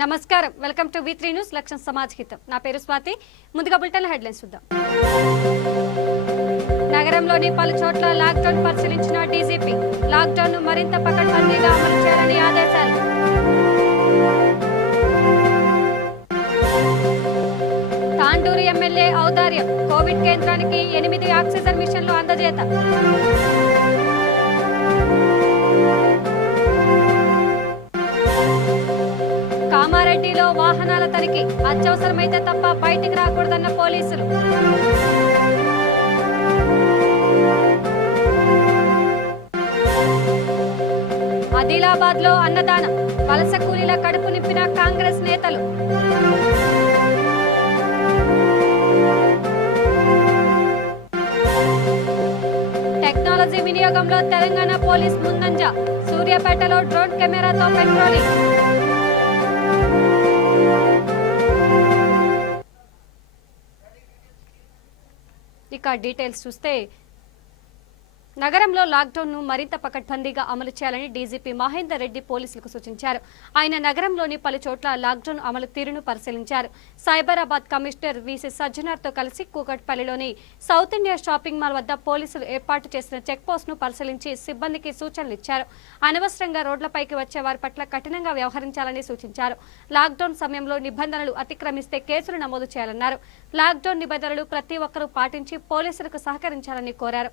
నమస్కారం, welcome to V3 news లక్ష్యం సమాజ్ హితం. నా పేరు స్వాతి. ముందుగా బులెటిన్ హెడ్లైన్స్ చూద్దాం. నగరంలోని పలు చోట్ల లాక్డౌన్ పరిశీలించిన డీజీపీ. లాక్డౌన్ ను మరింత పకడ్బందీగా అమలు చేయాలని ఆదేశాలు. తాండూరు ఎమ్మెల్యే ఔదార్యం. కోవిడ్ కేంద్రానికి 8 ఆక్సిజన్ మిషన్లు అందజేత. కామారెడ్డిలో వాహనాల తనిఖీ. అత్యవసరమైతే తప్ప బయటికి రాకూడదన్న పోలీసులు. ఆదిలాబాద్ లో అన్నదానం. వలస కూలీల కడుపు నింపిన కాంగ్రెస్ నేతలు. టెక్నాలజీ వినియోగంలో తెలంగాణ పోలీస్ ముందంజ. సూర్యాపేటలో డ్రోన్ కెమెరాతో పెట్రోలింగ్. ఇక డీటెయిల్స్ చూస్తే, నగరంలో లాక్డౌన్ ను మరింత పకడ్బందీగా అమలు చేయాలని డీజీపీ మహేందర్ రెడ్డి పోలీసులకు సూచించారు. ఆయన నగరంలోని పలు చోట్ల లాక్డౌన్ అమలు తీరును పరిశీలించారు. సైబరాబాద్ కమిషనర్ వీసీ సజ్జనార్ తో కలిసి కూకట్పల్లిలోని సౌత్ ఇండియా షాపింగ్ మాల్ వద్ద పోలీసులు ఏర్పాటు చేసిన చెక్ పోస్ట్ ను పరిశీలించి సిబ్బందికి సూచనలు ఇచ్చారు. అనవసరంగా రోడ్లపైకి వచ్చే వారి పట్ల కఠినంగా వ్యవహరించాలని సూచించారు. లాక్డౌన్ సమయంలో నిబంధనలు అతిక్రమిస్తే కేసులు నమోదు చేయాలన్నారు. లాక్డౌన్ నిబంధనలు ప్రతి ఒక్కరూ పాటించి పోలీసులకు సహకరించాలని కోరారు.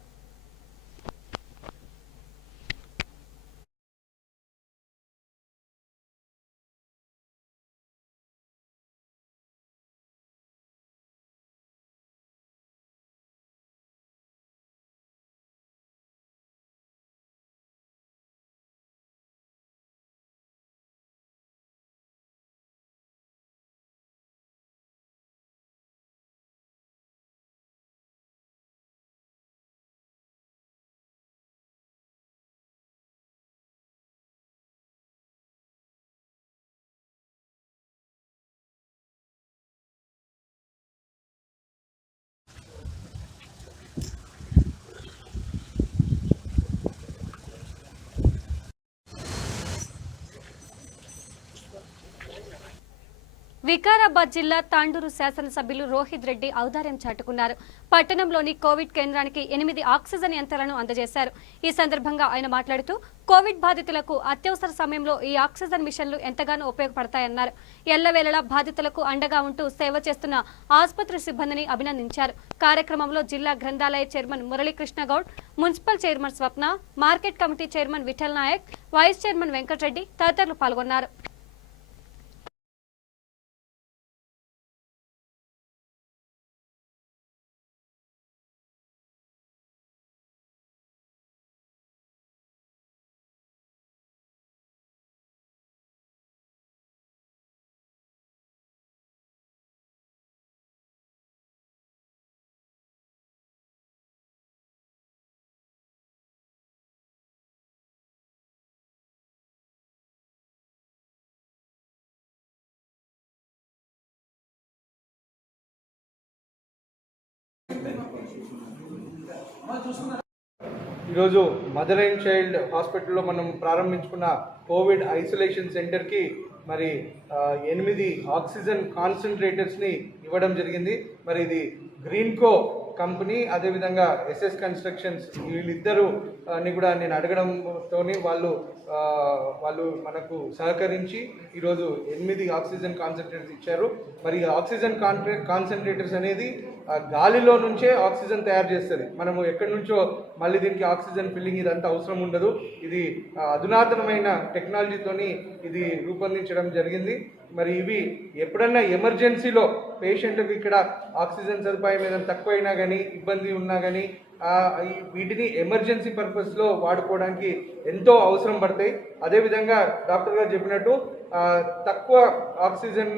వికారాబాద్ జిల్లా తాండూరు శాసనసభ్యులు రోహిత్ రెడ్డి ఔదార్యం చాటుకున్నారు. పట్టణంలోని కోవిడ్ కేంద్రానికి 8 ఆక్సిజన్ యంత్రాలను అందజేశారు. ఈ సందర్భంగా ఆయన మాట్లాడుతూ, కోవిడ్ బాధితులకు అత్యవసర సమయంలో ఈ ఆక్సిజన్ మిషన్లు ఎంతగానో ఉపయోగపడతాయన్నారు. ఎల్లవేళలా బాధితులకు అండగా ఉంటూ సేవ చేస్తున్న ఆసుపత్రి సిబ్బందిని అభినందించారు. కార్యక్రమంలో జిల్లా గ్రంథాలయ chairman Muralikrishna Goud, municipal chairman Swapna, market committee chairman Vithal Naik, vice chairman Venkatareddy తదితరులు పాల్గొన్నారు. ఈరోజు మదర్ అండ్ చైల్డ్ హాస్పిటల్లో మనం ప్రారంభించుకున్న కోవిడ్ ఐసోలేషన్ సెంటర్కి మరి 8 ఆక్సిజన్ కాన్సన్ట్రేటర్స్ని ఇవ్వడం జరిగింది. మరి ఇది గ్రీన్కో కంపెనీ, అదేవిధంగా ఎస్ఎస్ కన్స్ట్రక్షన్స్, వీళ్ళిద్దరూ కూడా నేను అడగడంతో వాళ్ళు మనకు సహకరించి ఈరోజు 8 ఆక్సిజన్ కాన్సన్ట్రేటర్స్ ఇచ్చారు. మరి ఆక్సిజన్ కాన్సన్ట్రేటర్స్ అనేది గాలిలో నుంచే ఆక్సిజన్ తయారు చేస్తుంది. మనము ఎక్కడి నుంచో మళ్ళీ దీనికి ఆక్సిజన్ ఫిల్లింగ్ ఇదంతా అవసరం ఉండదు. ఇది అధునాతనమైన టెక్నాలజీతోని ఇది రూపొందించడం జరిగింది. మరి ఇవి ఎప్పుడన్నా ఎమర్జెన్సీలో పేషెంట్కి ఇక్కడ ఆక్సిజన్ సదుపాయం ఏదైనా తక్కువైనా కానీ, ఇబ్బంది ఉన్నా కానీ వీటిని ఎమర్జెన్సీ పర్పస్లో వాడుకోవడానికి ఎంతో అవసరం పడతాయి. అదేవిధంగా డాక్టర్ గారు చెప్పినట్టు తక్కువ ఆక్సిజన్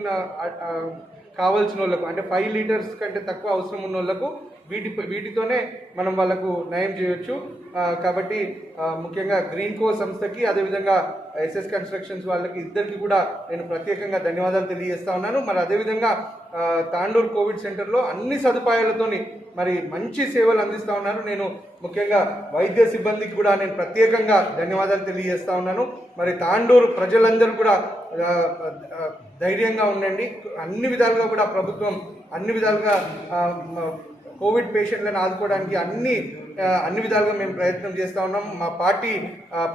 కావాల్సిన వాళ్ళకు, అంటే 5 లీటర్స్ కంటే తక్కువ అవసరం ఉన్న వాళ్ళకు వీటితోనే మనం వాళ్ళకు నయం చేయొచ్చు. కాబట్టి ముఖ్యంగా గ్రీన్ కో సంస్థకి అదేవిధంగా ఎస్ఎస్ కన్స్ట్రక్షన్స్ వాళ్ళకి ఇద్దరికి కూడా నేను ప్రత్యేకంగా ధన్యవాదాలు తెలియజేస్తా ఉన్నాను. మరి అదేవిధంగా తాండూరు కోవిడ్ సెంటర్లో అన్ని సదుపాయాలతోని మరి మంచి సేవలు అందిస్తూ ఉన్నారు. నేను ముఖ్యంగా వైద్య సిబ్బందికి కూడా నేను ప్రత్యేకంగా ధన్యవాదాలు తెలియజేస్తా ఉన్నాను. మరి తాండూరు ప్రజలందరూ కూడా ధైర్యంగా ఉండండి. అన్ని విధాలుగా కూడా ప్రభుత్వం అన్ని విధాలుగా కోవిడ్ పేషెంట్లను ఆదుకోవడానికి అన్ని విధాలుగా మేము ప్రయత్నం చేస్తూ ఉన్నాం. మా పార్టీ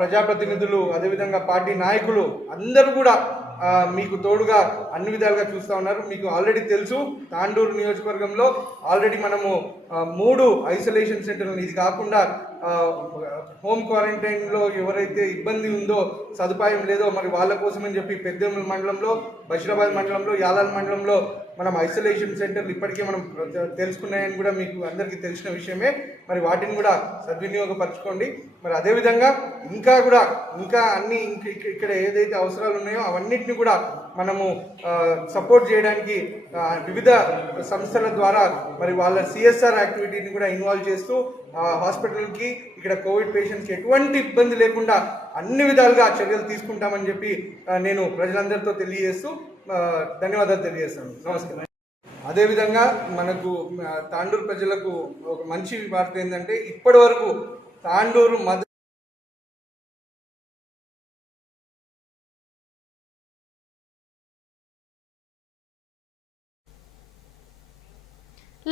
ప్రజాప్రతినిధులు అదేవిధంగా పార్టీ నాయకులు అందరూ కూడా మీకు తోడుగా అన్ని విధాలుగా చూస్తూ ఉన్నారు. మీకు ఆల్రెడీ తెలుసు, తాండూరు నియోజకవర్గంలో ఆల్రెడీ మనము 3 ఐసోలేషన్ సెంటర్లు, ఇది కాకుండా హోమ్ క్వారంటైన్లో ఎవరైతే ఇబ్బంది ఉందో, సదుపాయం లేదో మరి వాళ్ళ కోసమని చెప్పి పెద్దెముల మండలంలో, బషీరాబాద్ మండలంలో, యాలాల్ మండలంలో మనం ఐసోలేషన్ సెంటర్లు ఇప్పటికే మనం తెలుసుకున్నాయని కూడా మీకు అందరికీ తెలిసిన విషయమే. మరి వాటిని కూడా సద్వినియోగపరచుకోండి. మరి అదేవిధంగా ఇంకా అన్ని ఇక్కడ ఏదైతే అవసరాలు ఉన్నాయో అవన్నిటిని కూడా మనము సపోర్ట్ చేయడానికి వివిధ సంస్థల ద్వారా మరి వాళ్ళ సిఎస్ఆర్ యాక్టివిటీని కూడా ఇన్వాల్వ్ చేస్తూ హాస్పిటల్కి ఇక్కడ కోవిడ్ పేషెంట్స్కి ఎటువంటి ఇబ్బంది లేకుండా అన్ని విధాలుగా చర్యలు తీసుకుంటామని చెప్పి నేను ప్రజలందరితో తెలియజేస్తూ ధన్యవాదాలు తెలియజేస్తాను. నమస్కారం. అదేవిధంగా మనకు తాండూరు ప్రజలకు ఒక మంచి వార్త ఏంటంటే ఇప్పటి వరకు తాండూరు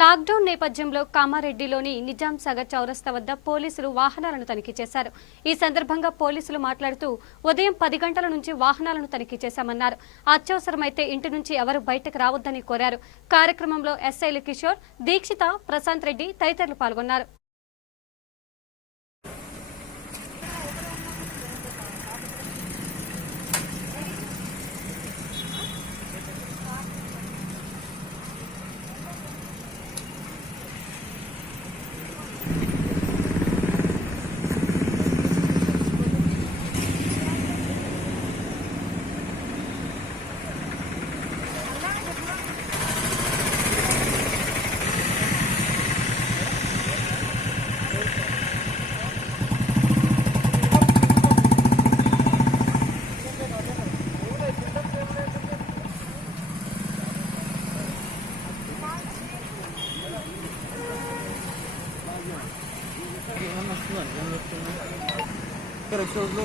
లాక్డౌన్ నేపథ్యంలో కామారెడ్డిలోని నిజాం సాగర్ చౌరస్తా వద్ద పోలీసులు వాహనాలను తనిఖీ చేశారు. ఈ సందర్భంగా పోలీసులు మాట్లాడుతూ ఉదయం 10 గంటల నుంచి వాహనాలను తనిఖీ చేశామన్నారు. అత్యవసరమైతే ఇంటి నుంచి ఎవరు బయటకు రావద్దని కోరారు. కార్యక్రమంలో ఎస్ఐలు కిషోర్, దీక్షిత, ప్రశాంత్ రెడ్డి తదితరులు పాల్గొన్నారు. ఎపిసోడ్లో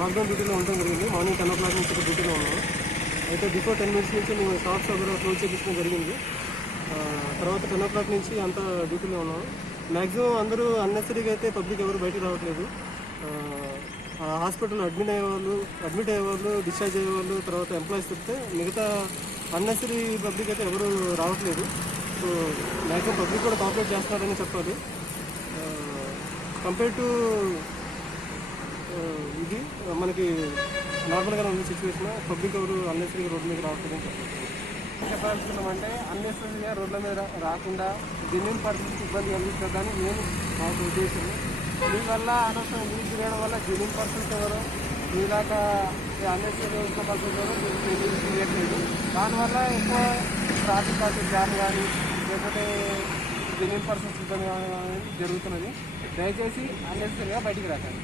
లాక్డౌన్ డ్యూటీలో ఉండడం జరిగింది. మార్నింగ్ 10 o'clock నుంచి ఇక్కడ డ్యూటీలో ఉన్నాము. అయితే బిఫోర్ 10 minutes నుంచి మేము షాప్స్ దగ్గర క్లోజ్ చేయించడం జరిగింది. తర్వాత 10 o'clock నుంచి అంతా డ్యూటీలో ఉన్నాము. మ్యాక్సిమం అందరూ అన్నెసరీగా అయితే పబ్లిక్ ఎవరు బయటకు రావట్లేదు. హాస్పిటల్లో అడ్మిట్ అయ్యేవాళ్ళు, డిశ్చార్జ్ అయ్యేవాళ్ళు, తర్వాత ఎంప్లాయీస్ చెప్తే మిగతా అన్నెసరీ పబ్లిక్ అయితే ఎవరు రావట్లేదు. సో మ్యాక్సిమం పబ్లిక్ కూడా కోఆపరేట్ చేస్తున్నారని చెప్పాలి. కంపేర్ టు ఇది మనకి నార్మల్గానే ఉన్న సిచ్యువేషన్. పబ్లిక్ ఎవరు అన్నెసరీగా రోడ్డు మీద రావట్లేదని చెప్పాలనుకున్నామంటే అన్నెసరీగా రోడ్ల మీద రాకుండా జెన్యూన్ పర్సన్స్కి ఇబ్బంది కలిగిస్తుందని నేను మాకు ఉద్దేశం. దీనివల్ల అనవసరం న్యూస్ చేయడం వల్ల జెన్యూన్ పర్సన్స్ ఎవరో మీలాగా అన్నెసరీగా ఉన్న పర్సన్స్ ఎవరో న్యూస్ చేయట్లేదు. దానివల్ల ఎక్కువ ట్రాఫిక్ జామ్ కానీ లేకపోతే జెన్యూన్ పర్సన్స్ ఇబ్బంది జరుగుతున్నది. దయచేసి అన్నెసరీగా బయటికి రాకండి.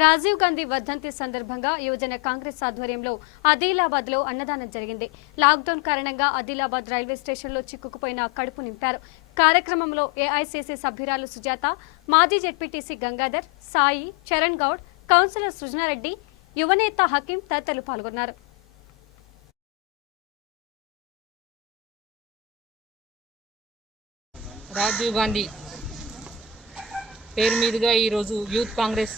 రాజీవ్ గాంధీ వర్ధంతి సందర్భంగా యువజన కాంగ్రెస్ ఆధ్వర్యంలో ఆదిలాబాద్ లో అన్నదానం జరిగింది. లాక్డౌన్ కారణంగా ఆదిలాబాద్ రైల్వే స్టేషన్లో చిక్కుకుపోయిన కడుపు నింపారు. కార్యక్రమంలో ఏఐసీసీ సభ్యురాలు సుజాత, మాజీ జెడ్పీటీసీ గంగాధర్, సాయి, చరణ్ గౌడ్, కౌన్సిలర్ సృజనారెడ్డి, యువనేత హకీం తదితరులు పాల్గొన్నారు. రాజీవ్ గాంధీ పేరు మీదుగా ఈరోజు యూత్ కాంగ్రెస్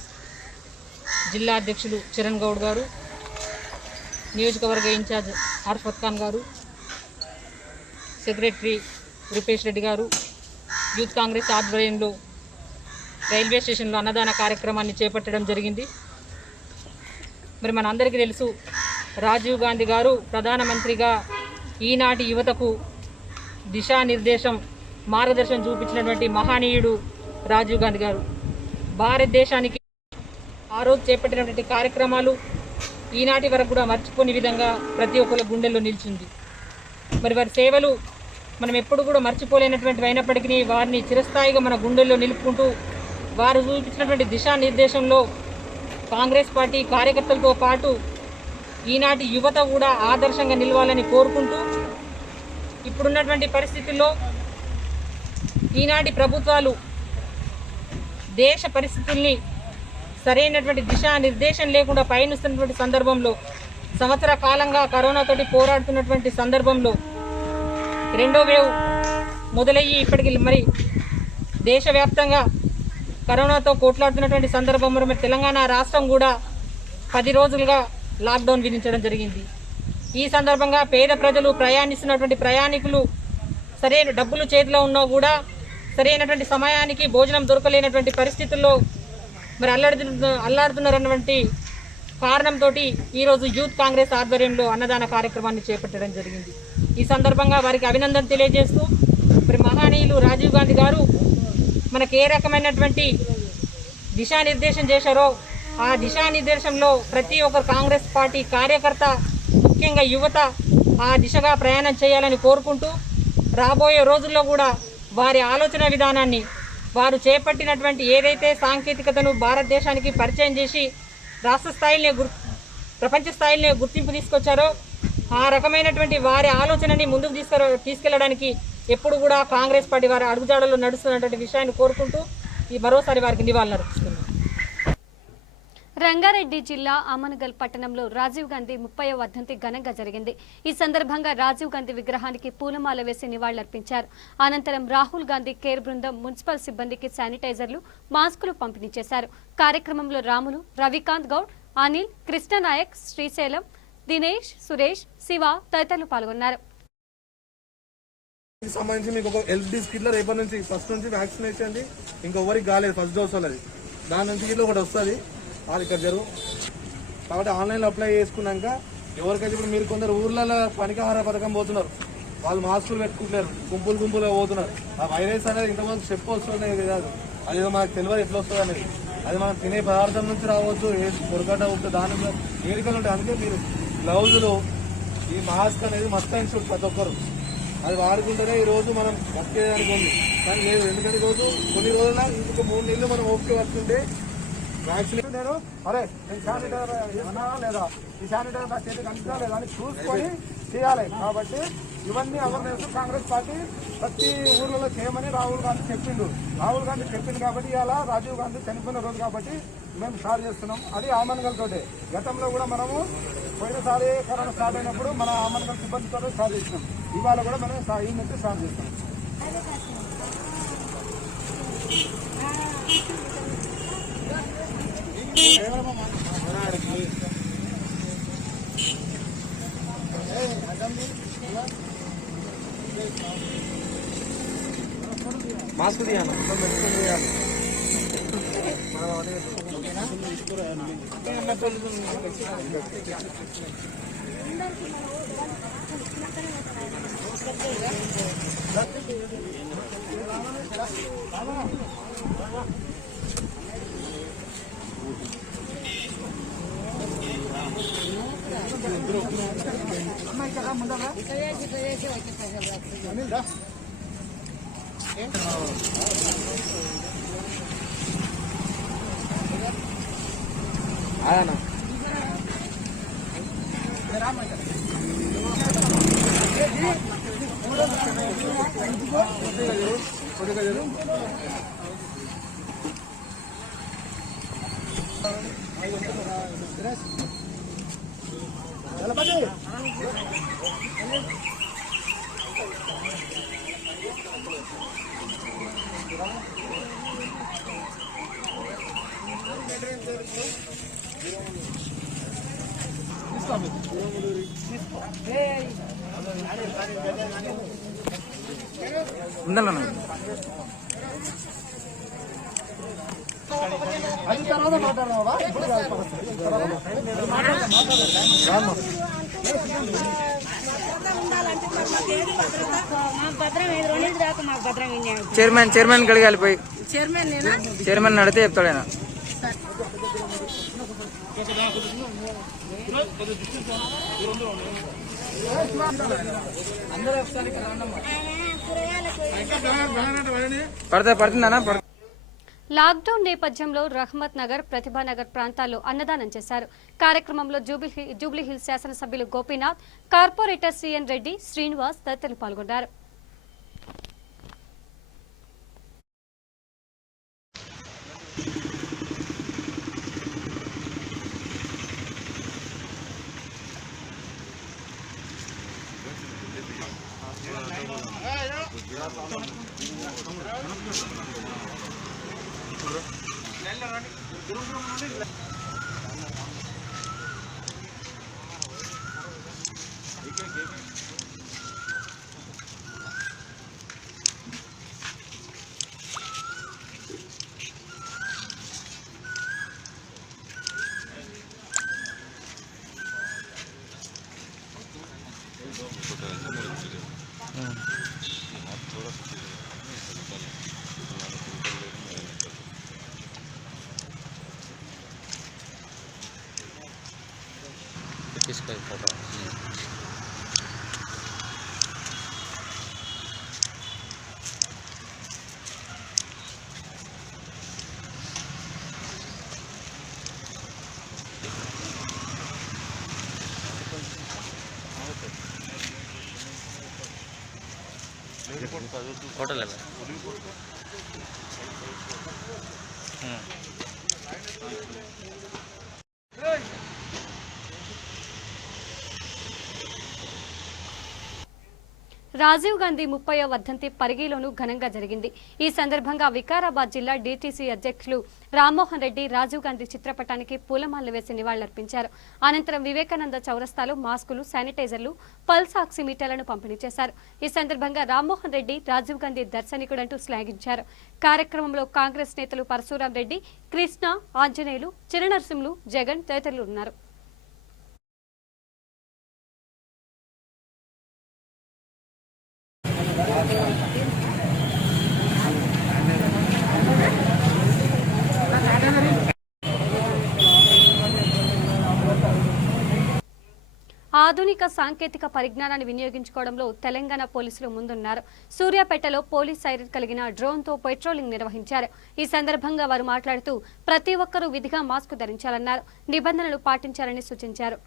జిల్లా అధ్యక్షులు చరణ్ గౌడ్ గారు, నియోజకవర్గ ఇన్ఛార్జ్ అర్ఫత్ ఖాన్ గారు, సెక్రటరీ రూపేష్ రెడ్డి గారు యూత్ కాంగ్రెస్ ఆధ్వర్యంలో రైల్వే స్టేషన్లో అన్నదాన కార్యక్రమాన్ని చేపట్టడం జరిగింది. మరి మనందరికీ తెలుసు, రాజీవ్ గాంధీ గారు ప్రధానమంత్రిగా ఈనాటి యువతకు దిశానిర్దేశం, మార్గదర్శనం చూపించినటువంటి మహనీయుడు రాజీవ్ గాంధీ గారు. భారతదేశానికి ఆ రోజు చేపట్టినటువంటి కార్యక్రమాలు ఈనాటి వరకు కూడా మర్చిపోని విధంగా ప్రతి ఒక్కరి గుండెల్లో నిలిచింది. మరి వారి సేవలు మనం ఎప్పుడు కూడా మర్చిపోలేనటువంటివి అయినప్పటికీ వారిని చిరస్థాయిగా మన గుండెల్లో నిలుపుకుంటూ వారు చూపించినటువంటి దిశానిర్దేశంలో కాంగ్రెస్ పార్టీ కార్యకర్తలతో పాటు ఈనాటి యువత కూడా ఆదర్శంగా నిలవాలని కోరుకుంటూ ఇప్పుడున్నటువంటి పరిస్థితుల్లో ఈనాటి ప్రభుత్వాలు దేశ పరిస్థితుల్ని సరైనటువంటి దిశానిర్దేశం లేకుండా పయనిస్తున్నటువంటి సందర్భంలో సంవత్సర కాలంగా కరోనాతోటి పోరాడుతున్నటువంటి సందర్భంలో రెండో వేవ్ మొదలయ్యి ఇప్పటికి మరి దేశవ్యాప్తంగా కరోనాతో కొట్లాడుతున్నటువంటి సందర్భంలో మరి తెలంగాణ రాష్ట్రం కూడా 10 రోజులుగా లాక్డౌన్ విధించడం జరిగింది. ఈ సందర్భంగా పేద ప్రజలు ప్రయాణిస్తున్నటువంటి ప్రయాణికులు సరైన డబ్బులు చేతిలో ఉన్నా కూడా సరైనటువంటి సమయానికి భోజనం దొరకలేనటువంటి పరిస్థితుల్లో మరి అల్లాడుతున్నారన్నటువంటి కారణంతో ఈరోజు యూత్ కాంగ్రెస్ ఆధ్వర్యంలో అన్నదాన కార్యక్రమాన్ని చేపట్టడం జరిగింది. ఈ సందర్భంగా వారికి అభినందన తెలియజేస్తూ మరి మహానీయులు రాజీవ్ గాంధీ గారు మనకు ఏ రకమైనటువంటి దిశానిర్దేశం చేశారో ఆ దిశానిర్దేశంలో ప్రతి ఒక్క కాంగ్రెస్ పార్టీ కార్యకర్త ముఖ్యంగా యువత ఆ దిశగా ప్రయాణం చేయాలని కోరుకుంటూ రాబోయే రోజుల్లో కూడా వారి ఆలోచన విధానాన్ని వారు చేపట్టినటువంటి ఏదైతే సాంకేతికతను భారతదేశానికి పరిచయం చేసి రాష్ట్ర స్థాయిలో ప్రపంచ స్థాయిలో గుర్తింపు తీసుకొచ్చారో ఆ రకమైనటువంటి వారి ఆలోచనని ముందుకు తీసుకెళ్లడానికి ఎప్పుడు కూడా కాంగ్రెస్ పార్టీ వారి అడుగుజాడల్లో నడుస్తున్నటువంటి విషయాన్ని కోరుకుంటూ ఈ మరోసారి వారికి నివాళులు అర్పిస్తున్నాం. రంగారెడ్డి జిల్లా అమనగల్ పట్టణంలో రాజీవ్ గాంధీ 30వ వర్ధంతి ఘనంగా జరిగింది. ఈ సందర్భంగా రాజీవ్ గాంధీ విగ్రహానికి పూలమాల వేసి నివాళులర్పించారు. అనంతరం రాహుల్ గాంధీ కేర్ బృందం మున్సిపల్ సిబ్బందికి శానిటైజర్లు, మాస్కులు పంపిణీ చేశారు. కార్యక్రమంలో రాములు, రవికాంత్ గౌడ్, అనిల్, కృష్ణనాయక్, శ్రీశైలం, దినేష్, సురేష్, శివ తదితరులు పాల్గొన్నారు. సంబంధించి మీకు ఒక ఎల్డి స్కిట్లో రేపటి నుంచి ఫస్ట్ నుంచి వ్యాక్సినేషన్ ఇంకొకరికి కాలేదు ఫస్ట్ డోస్ వాళ్ళది, దాని నుంచి ఇట్లా ఒకటి వస్తుంది అది ఇక్కడ జరుగు. కాబట్టి ఆన్లైన్లో అప్లై చేసుకున్నాక ఎవరికైతే ఇప్పుడు మీరు కొందరు ఊర్లలో పనికాహార పథకం పోతున్నారు, వాళ్ళు మాస్కులు పెట్టుకుంటున్నారు, గుంపులుగా పోతున్నారు. ఆ వైరస్ అనేది ఇంతమంది చెప్పు వస్తుంది కాదు, అదేదో మనకు తెలియదు ఎట్లా వస్తుంది అనేది. అది మనం తినే పదార్థం నుంచి రావచ్చు, పొరగడ్డ ఉంటుంది, దాని వేడికలు ఉంటాయి. అందుకే మీరు గ్లౌజులు, ఈ మాస్క్ అనేది మస్ట్ అండ్ షుడ్ ప్రతి ఒక్కరు అది వాడుకుంటేనే ఈ రోజు మనం బతికేదానికి ఉంది. కానీ లేదు, ఎందుకంటే ఈరోజు కొన్ని రోజుల ఇంకొక 3 నెలలు మనం ఓపిక వస్తుంటే వ్యాక్సినేషన్ నేను నేను శానిటైజర్ అన్నానా లేదా, ఈ శానిటైజర్ నా చేతికి అంటున్నా లేదా అని చూసుకొని చేయాలి. కాబట్టి ఇవన్నీ అవేర్నెస్ కాంగ్రెస్ పార్టీ ప్రతి ఊర్లలో చేయమని రాహుల్ గాంధీ చెప్పిండు. రాహుల్ గాంధీ చెప్పింది కాబట్టి ఇవాళ రాజీవ్ గాంధీ చనిపోయిన రోజు కాబట్టి మేము స్టార్ట్ చేస్తున్నాం. అది ఆమన్గల్తోటే. గతంలో కూడా మనము పోయినసారి కరోనా స్టార్ట్ అయినప్పుడు మన ఆమన్గల్ సిబ్బందితో స్టార్ట్ చేసినాం. ఇవాళ కూడా మనం ఈ నుంచి స్టార్ట్ చేస్తాం. మాస్క్ తీయాలి. ఆనా ఉండాలన్నా అది తర్వాత మాట్లాడదామా? చైర్మన్ కడిగాలి పోయి చైర్మన్ నడితే చెప్తాడు ఆయన. లాక్డౌన్ నేపథ్యంలో రహమత్ నగర్, ప్రతిభానగర్ ప్రాంతాల్లో అన్నదానం చేశారు. కార్యక్రమంలో జూబ్లీహిల్స్ శాసనసభ్యులు గోపీనాథ్, కార్పొరేటర్ సిఎన్ రెడ్డి, శ్రీనివాస్ తదితరులు పాల్గొన్నారు. फोटो ले రాజీవ్ గాంధీ 30వ వర్ధంతి పరిగిలోనూ ఘనంగా జరిగింది. ఈ సందర్భంగా వికారాబాద్ జిల్లా డీటీసీ అధ్యక్షులు రామ్మోహన్ రెడ్డి రాజీవ్ గాంధీ చిత్రపటానికి పూలమాలలు వేసి నివాళులర్పించారు. అనంతరం వివేకానంద చౌరస్తాలో మాస్కులు, శానిటైజర్లు, పల్స్ ఆక్సిమీటర్లను పంపిణీ చేశారు. ఈ సందర్భంగా రామ్మోహన్ రెడ్డి రాజీవ్ గాంధీ దర్శనికుడంటూ శ్లాఘించారు. కార్యక్రమంలో కాంగ్రెస్ నేతలు పరశురాం రెడ్డి, కృష్ణ, ఆంజనేయులు, చిననరసింహులు, జగన్ తదితరులు ఉన్నారు. ఆధునిక సాంకేతిక పరిజ్ఞానాన్ని వినియోగించుకోవడంలో తెలంగాణ పోలీసులు ముందున్నారు. సూర్యాపేటలో పోలీస్ సైరన్ కలిగిన డ్రోన్తో పెట్రోలింగ్ నిర్వహించారు. ఈ సందర్భంగా వారు మాట్లాడుతూ ప్రతి ఒక్కరూ విధిగా మాస్క్ ధరించాలన్నారు. నిబంధనలు పాటించాలని సూచించారు.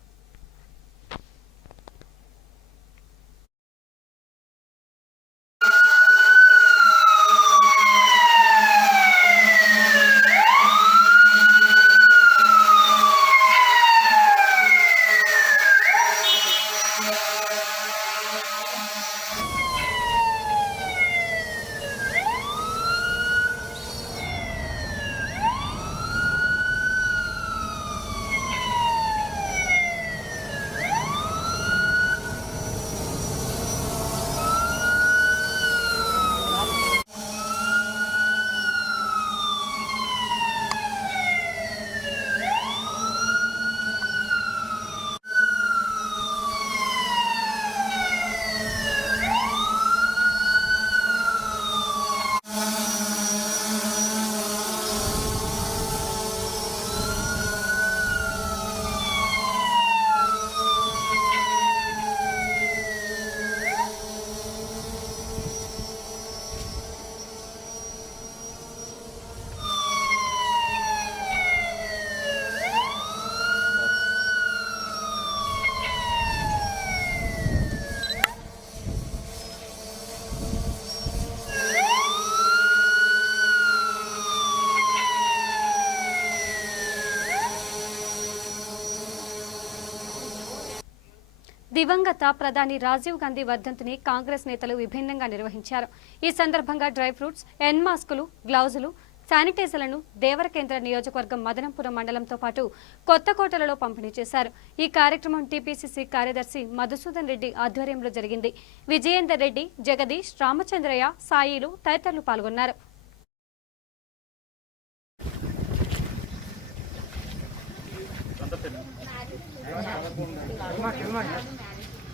దివంగత ప్రధాని రాజీవ్ గాంధీ వర్ధంతిని కాంగ్రెస్ నేతలు విభిన్నంగా నిర్వహించారు. ఈ సందర్భంగా డ్రై ఫ్రూట్స్, ఎన్ మాస్కులు, గ్లౌజులు, శానిటైజర్లను దేవరకేంద్ర నియోజకవర్గం మదనంపురం మండలంతో పాటు కొత్తకోటలలో పంపిణీ చేశారు. ఈ కార్యక్రమం టీపీసీసీ కార్యదర్శి మధుసూదన్ రెడ్డి ఆధ్వర్యంలో జరిగింది. విజయేందర్ రెడ్డి, జగదీష్, రామచంద్రయ్య, సాయిలు తదితరులు పాల్గొన్నారు.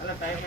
అలా టైం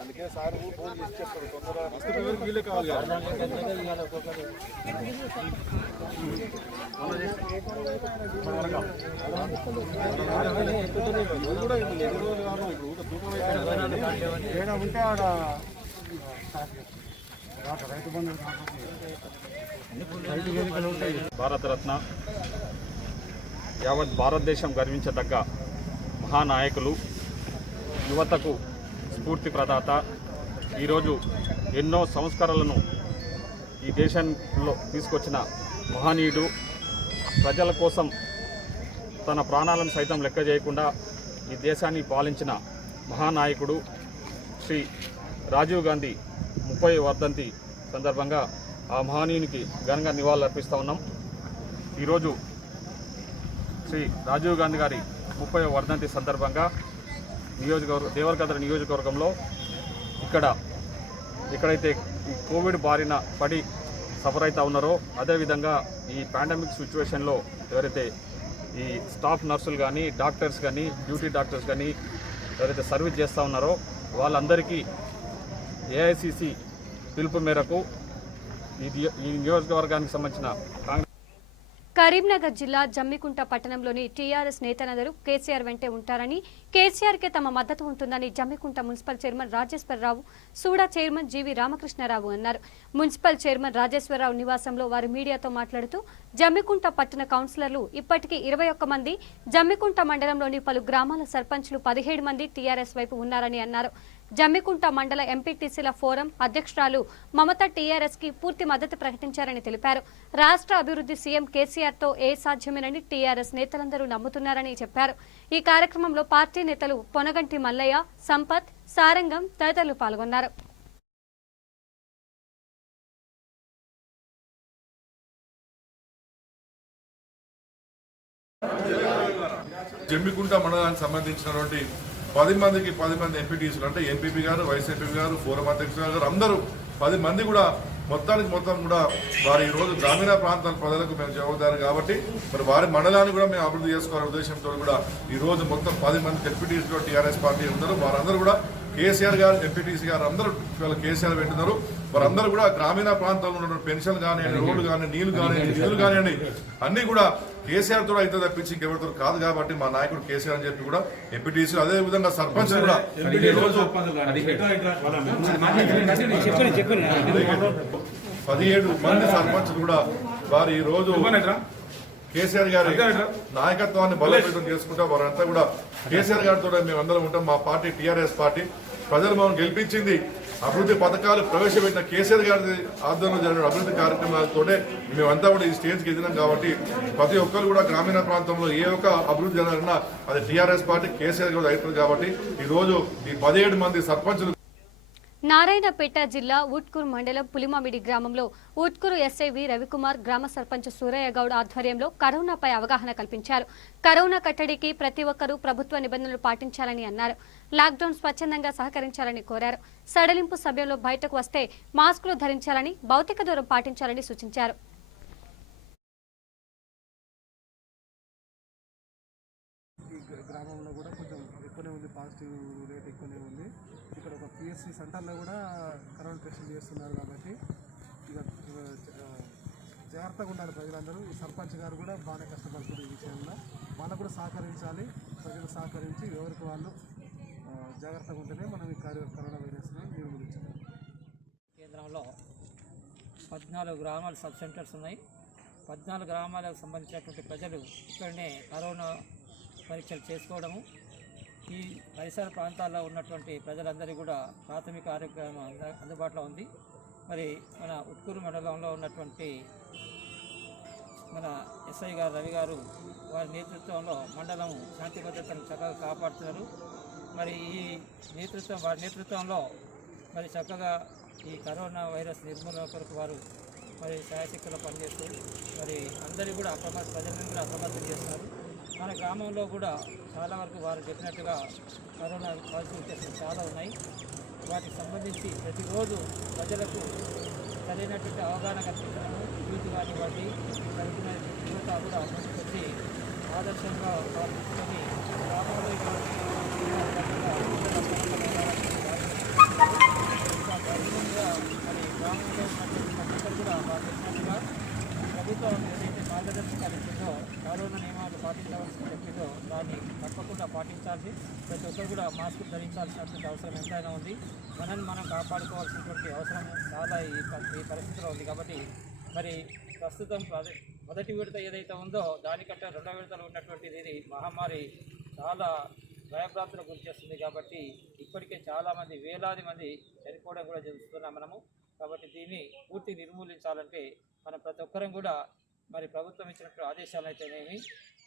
అందుకే సార్ ఫోన్ చేసి చెప్తారు తొందరగా వీళ్ళే కావాలి ఉంటే ఆడ రైతు బంధు భారతరత్న యావత్ భారతదేశం గర్వించదగ్గ మహానాయకులు, యువతకు స్ఫూర్తి ప్రదాత, ఈరోజు ఎన్నో సంస్కరణలను ఈ దేశంలో తీసుకొచ్చిన మహనీయుడు, ప్రజల కోసం తన ప్రాణాలను సైతం లెక్క చేయకుండా ఈ దేశాన్ని పాలించిన మహానాయకుడు శ్రీ రాజీవ్ గాంధీ 30వ వర్ధంతి సందర్భంగా ఆ మహనీయునికి ఘనంగా నివాళులు అర్పిస్తూ ఉన్నాం. ఈరోజు శ్రీ రాజీవ్ గాంధీ గారి 30వ వర్ధంతి సందర్భంగా దేవరకద్ర నియోజకవర్గంలో ఎక్కడైతే ఈ కోవిడ్ బారిన పడి సఫర్ అవుతూ ఉన్నారో, అదేవిధంగా ఈ పాండమిక్ సిచ్యువేషన్లో ఎవరైతే ఈ స్టాఫ్ నర్సులు కానీ, డాక్టర్స్ కానీ, డ్యూటీ డాక్టర్స్ కానీ ఎవరైతే సర్వీస్ చేస్తూ ఉన్నారో వాళ్ళందరికీ ఏఐసిసి పిలుపు మేరకు ఈ నియోజకవర్గానికి సంబంధించిన కరీంనగర్ జిల్లా జమ్మికుంట పట్టణంలోని టీఆర్ఎస్ నేతలందరూ కేసీఆర్ వెంటే ఉంటారని, కేసీఆర్కే తమ మద్దతు ఉంటుందని Jammikunta municipal chairman Rajeswara Rao, SUDA chairman జీవి రామకృష్ణారావు అన్నారు. మున్సిపల్ చైర్మన్ రాజేశ్వరరావు నివాసంలో వారు మీడియాతో మాట్లాడుతూ జమ్మికుంట పట్టణ కౌన్సిలర్లు ఇప్పటికీ 21 మంది, జమ్మికుంట మండలంలోని పలు గ్రామాల సర్పంచ్లు 17 మంది టీఆర్ఎస్ వైపు ఉన్నారని అన్నారు. జమ్మికుంట మండల ఎంపీటీసీల ఫోరం అధ్యక్షురాలు మమత టీఆర్ఎస్ కి పూర్తి మద్దతు ప్రకటించారని తెలిపారు. రాష్ట్ర అభివృద్ధి సీఎం కేసీఆర్ తో సాధ్యమేనని టీఆర్ఎస్ నేతలందరూ నమ్ముతున్నారని చెప్పారు. ఈ కార్యక్రమంలో పార్టీ నేతలు పొనగంటి మల్లయ్య, సంపత్, సారంగం తదితరులు పాల్గొన్నారు. జమ్మికుంట మండలానికి సంబంధించినటువంటి 10 మందికి 10 మంది ఎంపీటీసీలు అంటే ఎంపీపీ గారు, వైస్ ఎంపీ గారు, ఫోరం అధ్యక్షులు గారు అందరూ 10 మంది కూడా మొత్తం కూడా వారి ఈ రోజు గ్రామీణ ప్రాంతాల ప్రజలకు మేము జవాబుదారు కాబట్టి మరి వారి మండలాన్ని కూడా మేము అభివృద్ధి చేసుకోవాలనే ఉద్దేశంతో కూడా ఈ రోజు మొత్తం 10 మంది ఎంపీటీసీలో టీఆర్ఎస్ పార్టీ ఉన్నారు. వారందరూ కూడా కేసీఆర్ గారు, ఎంపీటీసీ గారు అందరూ ఇవాళ కేసీఆర్ పెట్టున్నారు. వారందరూ కూడా గ్రామీణ ప్రాంతాల్లో ఉన్న పెన్షన్ కానివ్వండి, రోడ్లు కానీ, నీళ్లు కానివ్వండి, నిధులు కానివ్వండి అన్ని కూడా కేసీఆర్ తో అయితే తప్పించి ఇంకెవరితో కాదు కాబట్టి మా నాయకుడు కేసీఆర్ అని చెప్పి కూడా ఎంపీటీసీలు, అదే విధంగా సర్పంచ్ కూడా ఈ రోజు 17 మంది సర్పంచ్ కూడా వారు ఈ రోజు కేసీఆర్ గారి నాయకత్వాన్ని బలోపేతం చేసుకుంటా వారంతా కూడా కేసీఆర్ గారితో మేమందరం ఉంటాం. మా పార్టీ టీఆర్ఎస్ పార్టీ ప్రజలు మనం గెలిపించింది అభివృద్ధి పథకాలు ప్రవేశపెట్టిన కేసీఆర్ గారి ఆధ్వర్యంలో జరిగిన అభివృద్ధి కార్యక్రమాలతోనే మేమంతా కూడా ఈ స్టేజ్కి ఎదిగినాం కాబట్టి ప్రతి ఒక్కరు కూడా గ్రామీణ ప్రాంతంలో ఏ ఒక్క అభివృద్ధి జరగాలన్నా అది టీఆర్ఎస్ పార్టీ కేసీఆర్ గారు అవుతుంది కాబట్టి ఈ రోజు ఈ 17 మంది సర్పంచులు. నారాయణపేట జిల్లా ఊట్కూరు మండలం పులిమామిడి గ్రామంలో ఊట్కూరు ఎస్ఐ వి రవికుమార్, గ్రామ సర్పంచ్ సూరయ్య గౌడ్ ఆధ్వర్యంలో కరోనాపై అవగాహన కల్పించారు. కరోనా కట్టడికి ప్రతి ఒక్కరూ ప్రభుత్వ నిబంధనలు పాటించాలని అన్నారు. లాక్డౌన్ స్వచ్ఛందంగా సహకరించాలని కోరారు. సడలింపు సమయంలో బయటకు వస్తే మాస్కులు ధరించాలని, భౌతిక దూరం పాటించాలని సూచించారు. గ్రామంలో కూడా కొంచెం ఎక్కువనే ఉంది, పాజిటివ్ రేట్ ఎక్కువనే ఉంది. ఇక్కడ ఒక పిఎస్సి సెంటర్లో కూడా కరోనా టెస్టులు చేస్తున్నారు కాబట్టి ఇక జాగ్రత్తగా ఉండాలి ప్రజలందరూ. ఈ సర్పంచ్ గారు కూడా బాగానే కష్టపడుతున్నారు ఈ విషయంలో. వాళ్ళకు కూడా సహకరించాలి, ప్రజలు సహకరించి ఎవరికి వాళ్ళు జాగ్రత్తగా ఉంటేనే మనం ఈ కరోనా వైరస్ని నిర్మూలించాలి. కేంద్రంలో 14 గ్రామాల సబ్ సెంటర్స్ ఉన్నాయి. 14 గ్రామాలకు సంబంధించినటువంటి ప్రజలు ఇక్కడనే కరోనా పరీక్షలు చేసుకోవడము, ఈ పరిసర ప్రాంతాల్లో ఉన్నటువంటి ప్రజలందరికీ కూడా ప్రాథమిక ఆరోగ్యం అందుబాటులో ఉంది. మరి మన ఉట్కూరు మండలంలో ఉన్నటువంటి మన ఎస్ఐ గారు రవి గారు వారి నేతృత్వంలో మండలం శాంతి భద్రతను చక్కగా కాపాడుతున్నారు. మరి ఈ వారి నేతృత్వంలో మరి చక్కగా ఈ కరోనా వైరస్ నిర్మూలన కొరకు వారు మరి శాయశక్తిలో పనిచేస్తూ మరి అందరూ కూడా ప్రజలను కూడా అప్రమత్తం చేస్తున్నారు. మన గ్రామంలో కూడా చాలా వరకు వారు చెప్పినట్టుగా కరోనా పాజిటివ్ కేసులు చాలా ఉన్నాయి. వాటికి సంబంధించి ప్రతిరోజు ప్రజలకు సరైనటువంటి అవగాహన కల్పించడము, యూత్ కానివ్వండి చదువుకున్న యువత కూడా ముందుకొచ్చి ఆదర్శంగా వారు తీసుకొని గ్రామంలో మరి గ్రామంలో ఉన్నటువంటి ప్రజలు కూడా వారు చెప్పినట్టుగా ప్రభుత్వం ఏదైతే మార్గదర్శకాలు ఇచ్చిందో, కరోనా నియమాలు పాటించవలసి చెప్పిందో దాన్ని తప్పకుండా పాటించాల్సి, ప్రతి ఒక్కరు కూడా మాస్క్ ధరించాల్సినటువంటి అవసరం ఎంతైనా ఉంది. మనల్ని మనం కాపాడుకోవాల్సినటువంటి అవసరం చాలా ఈ పరిస్థితిలో ఉంది. కాబట్టి మరి ప్రస్తుతం మొదటి విడత ఏదైతే ఉందో దానికంటే రెండో విడతలో ఉన్నటువంటిది ఇది మహమ్మారి చాలా భయభ్రాంతులకు గురి చేస్తుంది. కాబట్టి ఇప్పటికే చాలామంది వేలాది మంది చనిపోవడం కూడా చూస్తున్నాం మనము. కాబట్టి దీన్ని పూర్తి నిర్మూలించాలంటే మనం ప్రతి ఒక్కరం కూడా మరి ప్రభుత్వం ఇచ్చినటువంటి ఆదేశాలు అయితేనేమి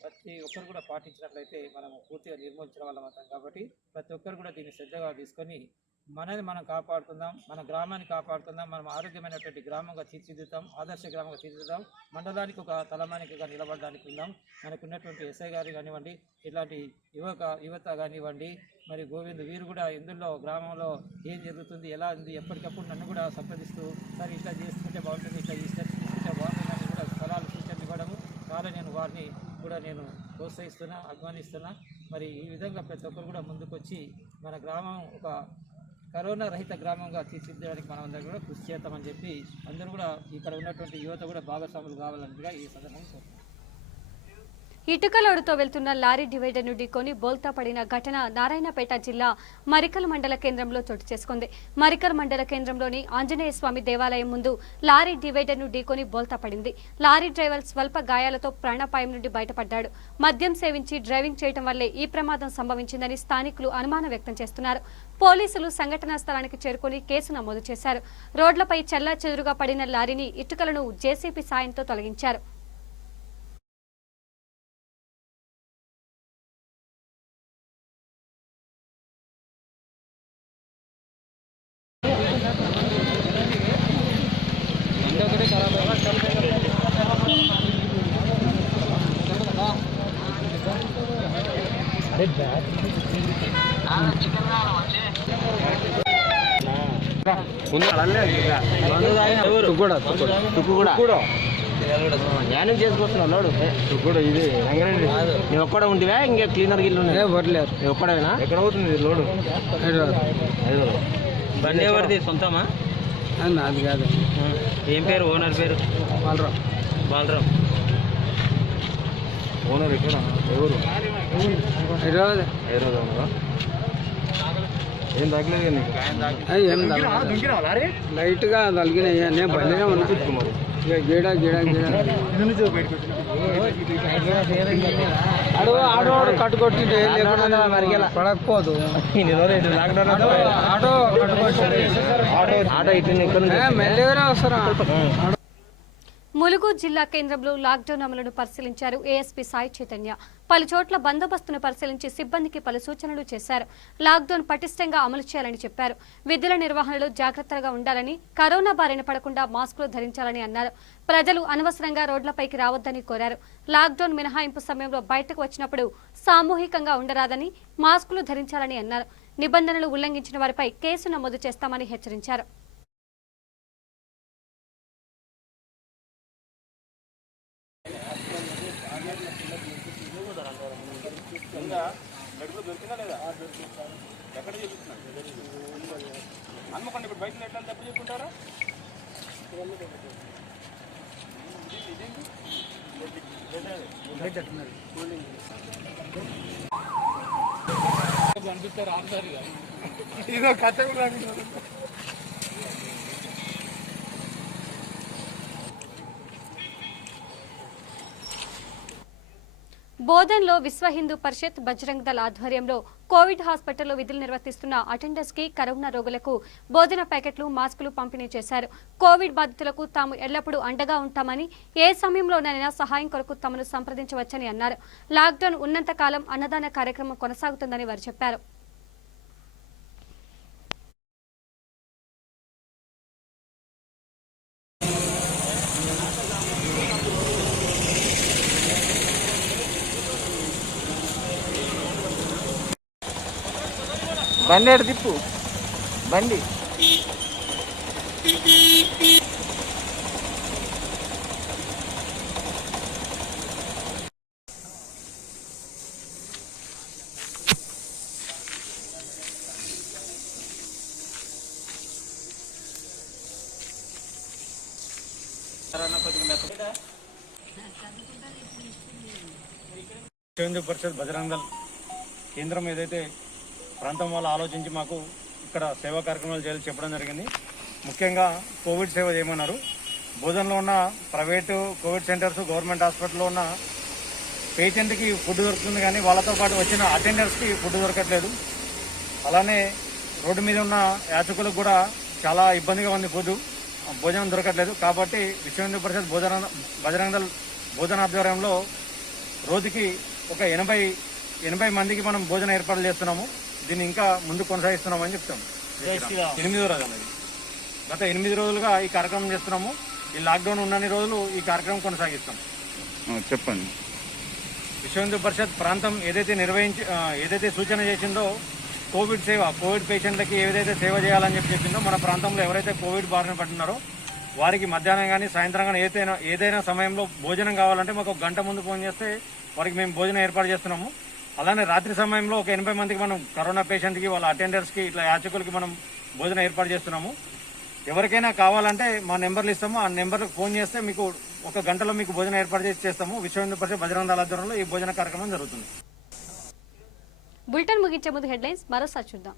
ప్రతి ఒక్కరు కూడా పాటించినట్లయితే మనము పూర్తిగా నిర్మూలించడం వల్ల అవుతాం. కాబట్టి ప్రతి ఒక్కరు కూడా దీన్ని శ్రద్ధగా తీసుకొని మనని మనం కాపాడుకుందాం, మన గ్రామాన్ని కాపాడుకుందాం, మనం ఆరోగ్యమైనటువంటి గ్రామంగా తీర్చిదిద్దాం, ఆదర్శ గ్రామంగా తీర్చిదిద్దాం, మండలానికి ఒక తలమానికగా నిలబడడానికి ఉందాం. మనకున్నటువంటి ఎస్ఐ గారు కానివ్వండి, ఇలాంటి యువత కానివ్వండి, మరి గోవింద్ వీరు కూడా ఇందులో గ్రామంలో ఏం జరుగుతుంది, ఎలా ఉంది, ఎప్పటికప్పుడు నన్ను కూడా సంప్రదిస్తూ సార్ ఇట్లా చేసుకుంటే బాగుంటుంది, ఇట్లా ఈ స్టెప్స్ తీసుకుంటే బాగుంటుందని కూడా సలహాలు సూచనలు ఇవ్వడము చాలా నేను వారిని కూడా నేను ప్రోత్సహిస్తున్నా, అభిమానిస్తున్నా. మరి ఈ విధంగా ప్రతి ఒక్కరు కూడా ముందుకొచ్చి మన గ్రామం ఒక కరోనా రహిత గ్రామంగా తీర్చిదిద్దడానికి మనం అందరూ కూడా కృషి చేద్దామని చెప్పి అందరూ కూడా ఇక్కడ ఉన్నటువంటి యువత కూడా భాగస్వాములు కావాలన్నట్టుగా ఈ సందర్భంగా కోరుతున్నాను. ఇటుకలోడుతో వెళ్తున్న లారీ డివైడర్ను ఢీకొని బోల్తా పడిన ఘటన నారాయణపేట జిల్లా మరికల్ మండల కేంద్రంలో చోటు చేసుకుంది. మరికల్ మండల కేంద్రంలోని ఆంజనేయ స్వామి దేవాలయం ముందు లారీ డివైడర్ను ఢీకొని బోల్తా పడింది. లారీ డ్రైవర్ స్వల్ప గాయాలతో ప్రాణాపాయం నుండి బయటపడ్డాడు. మద్యం సేవించి డ్రైవింగ్ చేయడం వల్లే ఈ ప్రమాదం సంభవించిందని స్థానికులు అనుమానం వ్యక్తం చేస్తున్నారు. పోలీసులు సంఘటనా స్థలానికి చేరుకుని కేసు నమోదు చేశారు. రోడ్లపై చెల్లాచెదురుగా పడిన లారీని ఇటుకలను జేసీబీ సాయంతో తొలగించారు. జ్ఞానం చేసుకొస్తున్నావు లోడు కూడా ఇది నేను ఒక్కడ ఉంటివా ఇంకా క్లీనర్ గిల్లు నేను ఒక్కడేనా ఎక్కడ అవుతుంది లోడు బండి ఎవరిది సొంతమా నాది కాదు. ఏం పేరు ఓనర్ పేరు బాలరావు ఓనర్ ఎక్కడ ఎవరు హైదరాబాద్ ఏం తగ్గలేదు లైట్ గా తగినాయ్యా. నేను బండినే ఉన్నా గీడ గీడ గీడ ఆడో కట్టుకొట్టింటే పడకపోదు. ఆటో మెల్లగానే వస్తారా. ములుగు జిల్లా కేంద్రంలో లాక్డౌన్ అమలును పరిశీలించారు ఏఎస్పీ సాయి చైతన్య. పలు చోట్ల బందోబస్తును పరిశీలించి సిబ్బందికి పలు సూచనలు చేశారు. లాక్డౌన్ పటిష్టంగా అమలు చేయాలని చెప్పారు. విధుల నిర్వహణలో జాగ్రత్తగా ఉండాలని, కరోనా బారిన పడకుండా మాస్కులు ధరించాలని అన్నారు. ప్రజలు అనవసరంగా రోడ్లపైకి రావద్దని కోరారు. లాక్డౌన్ మినహాయింపు సమయంలో బయటకు వచ్చినప్పుడు సామూహికంగా ఉండరాదని, మాస్కులు ధరించాలని అన్నారు. నిబంధనలు ఉల్లంఘించిన వారిపై కేసు నమోదు చేస్తామని హెచ్చరించారు. ఎక్కడ చూపిస్తున్నాడు హన్మకొండ ఇప్పుడు బయట ఎట్లా తప్పు చెప్పుకుంటారా అనిపిస్తారు ఆన్సర్గా ఇదో కథ కూడా బోధన్లో విశ్వ హిందూ పరిషత్ బజరంగ్ దళ్ ఆధ్వర్యంలో కోవిడ్ హాస్పిటల్లో విధులు నిర్వర్తిస్తున్న అటెండర్స్ కి కరోనా రోగులకు భోజన ప్యాకెట్లు మాస్కులు పంపిణీ చేశారు. కోవిడ్ బాధితులకు తాము ఎల్లప్పుడూ అండగా ఉంటామని, ఏ సమయంలోనైనా సహాయం కొరకు తమను సంప్రదించవచ్చని అన్నారు. లాక్డౌన్ ఉన్నంత కాలం అన్నదాన కార్యక్రమం కొనసాగుతుందని వారు చెప్పారు. బండి ఎడు తిప్పు బండి హిందూ పరిషత్ బజరంగ్ దళ్ కేంద్రం ఏదైతే ప్రాంతం వాళ్ళు ఆలోచించి మాకు ఇక్కడ సేవా కార్యక్రమాలు చేయాలి చెప్పడం జరిగింది. ముఖ్యంగా కోవిడ్ సేవ చేయమన్నారు. బోధనలో ఉన్న ప్రైవేటు కోవిడ్ సెంటర్స్, గవర్నమెంట్ హాస్పిటల్లో ఉన్న పేషెంట్కి ఫుడ్ దొరుకుతుంది, కానీ వాళ్ళతో పాటు వచ్చిన అటెండర్స్కి ఫుడ్ దొరకట్లేదు. అలానే రోడ్డు మీద ఉన్న యాచకులకు కూడా చాలా ఇబ్బందిగా ఉంది, భోజనం దొరకట్లేదు. కాబట్టి విశ్వ హిందూ పరిషత్ బజరంగ్ దళ్ బోధన ఆధ్వర్యంలో రోజుకి ఒక 80 మందికి మనం భోజన ఏర్పాట్లు చేస్తున్నాము. దీన్ని ఇంకా ముందు కొనసాగిస్తున్నామని చెప్తాం. 8వ రోజు అన్నది. గత 8 రోజులుగా ఈ కార్యక్రమం చేస్తున్నాము. ఈ లాక్డౌన్ ఉన్నన్ని రోజులు ఈ కార్యక్రమం కొనసాగిస్తాం. చెప్పండి. విశ్వ హిందూ పరిషత్ ప్రాంతం ఏదైతే సూచన చేసిందో కోవిడ్ పేషెంట్లకి ఏదైతే సేవ చేయాలని చెప్పిందో, మన ప్రాంతంలో ఎవరైతే కోవిడ్ బారిన పడుతున్నారో వారికి మధ్యాహ్నం కానీ సాయంత్రం కానీ ఏదైనా సమయంలో భోజనం కావాలంటే మాకు 1 గంట ముందు ఫోన్ చేస్తే వారికి మేము భోజనం ఏర్పాటు చేస్తున్నాము. అలానే రాత్రి సమయంలో ఒక 80 మందికి మనం కరోనా పేషెంట్కి, వాళ్ళ అటెండర్స్కి, ఇట్లా యాచకులకి మనం భోజనం ఏర్పాటు చేస్తున్నాము. ఎవరికైనా కావాలంటే మా నెంబర్లు ఇస్తాము. ఆ నెంబర్లకు ఫోన్ చేస్తే మీకు 1 గంటలో మీకు భోజనం ఏర్పాటు చేస్తాము. విశ్వ హిందూ పరిషత్ బజరంగ్ దళ్ ఆధ్వర్యంలో ఈ భోజన కార్యక్రమం జరుగుతుంది. బులెటిన్ ముగించే ముందు హెడ్లైన్స్ మరోసారి చూద్దాం.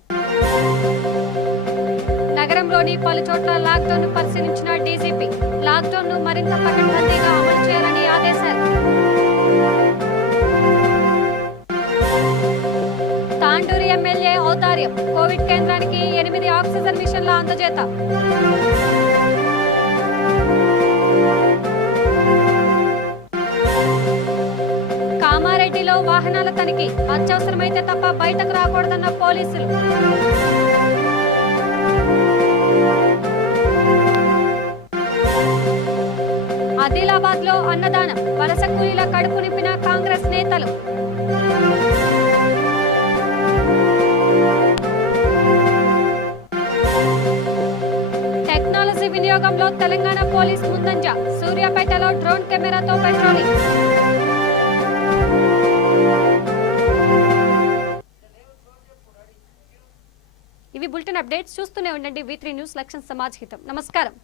నగరంలోని పలు చోట్ల లాక్డౌన్ పరిశీలించిన డీజీపీ. లాక్డౌన్ ను మరింత పకడ్బందీగా అమలు చేయాలని ఆదేశాలు. తాండూరు ఎమ్మెల్యే ఔదార్యం. కోవిడ్ కేంద్రానికి 8 ఆక్సిజన్ మిషన్ల అందజేత. కామారెడ్డిలో వాహనాల తనిఖీ. అత్యవసరమైతే తప్ప బయటకు రాకూడదన్న పోలీసులు. ఆదిలాబాద్ లో అన్నదానం. వలస కూలీల కడుపు నింపిన కాంగ్రెస్ నేతలు. టెక్నాలజీ వినియోగంలో తెలంగాణ పోలీస్ ముందంజ. సూర్యాపేటలో డ్రోన్ కెమెరాతో పెట్రోలింగ్. ఇవి బులెటిన్ అప్డేట్స్. చూస్తూనే ఉండండి V3 న్యూస్. లక్ష్యం సమాజ్ హితం. నమస్కారం.